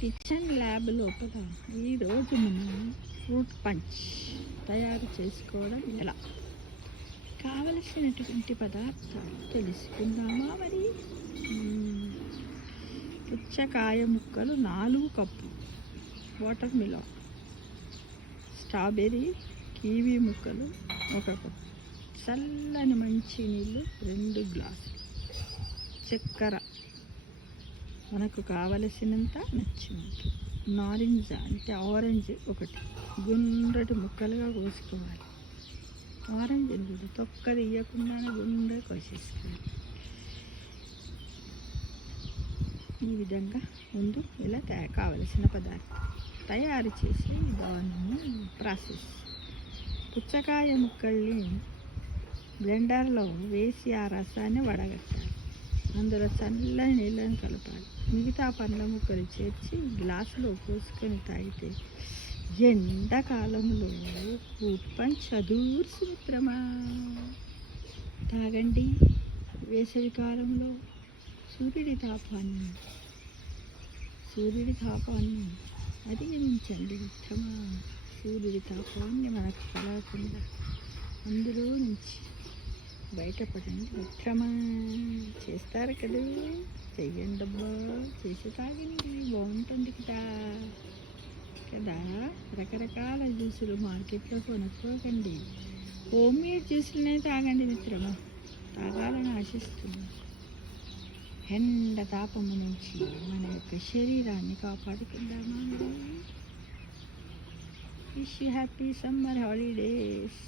Kitchen lab లోపల ఈరోజు మనం ఫ్రూట్ పంచ్ తయారు చేసుకోవడం ఎలా, కావలసినటువంటి పదార్థాలు తెలుసుకుందామా మరి. పుచ్చకాయ ముక్కలు 4 కప్పులు, వాటర్ మిలాన్, స్ట్రాబెర్రీ, కివీ ముక్కలు 1 కప్పు, చల్లని మంచి నీళ్ళు 2 గ్లాసులు, చక్కెర మనకు కావలసినంత నచ్చినంత, నారింజ అంటే ఆరెంజ్ 1 గుండ్రటి ముక్కలుగా కోసుకోవాలి. ఆరెంజ్ కూడా తొక్క తీయకుండానే గుండ్రగా కోసేసుకోవాలి. ఈ విధంగా ముందు ఇలా కావలసిన పదార్థం తయారు చేసి దాన్ని ప్రాసెస్. పుచ్చకాయ ముక్కల్ని బ్లెండర్లో వేసి ఆ రసాన్ని వడగట్టాలి. అందులో చల్లని నీళ్ళని కలపాలి. మిగతా పండ్ల ముక్కలు చేర్చి గ్లాసులో పోసుకొని తాగితే ఎండాకాలంలో ఫ్రూట్ పంచ్ అదూర్సు మిత్రమా. తాగండి. వేసవి కాలంలో సూర్యుడి తాపాన్ని అధిగమించండి మిత్రమా. సూర్యుడి తాపాన్ని మనకు కలగకుండా అందులో నుంచి బయటపడండి మిత్రమా. చేస్తారు కదా, చెయ్యండి అబ్బా, చేసి తాగండి, బాగుంటుంది కదా. రకరకాల జ్యూసులు మార్కెట్లో కొనుక్కోకండి, హోమ్మేడ్ జ్యూసులనే తాగండి మిత్రమా. తాగాలని ఆశిస్తున్నాను. ఎండ తాపము నుంచి మన యొక్క శరీరాన్ని కాపాడుకుందామా. Wish you happy summer holidays.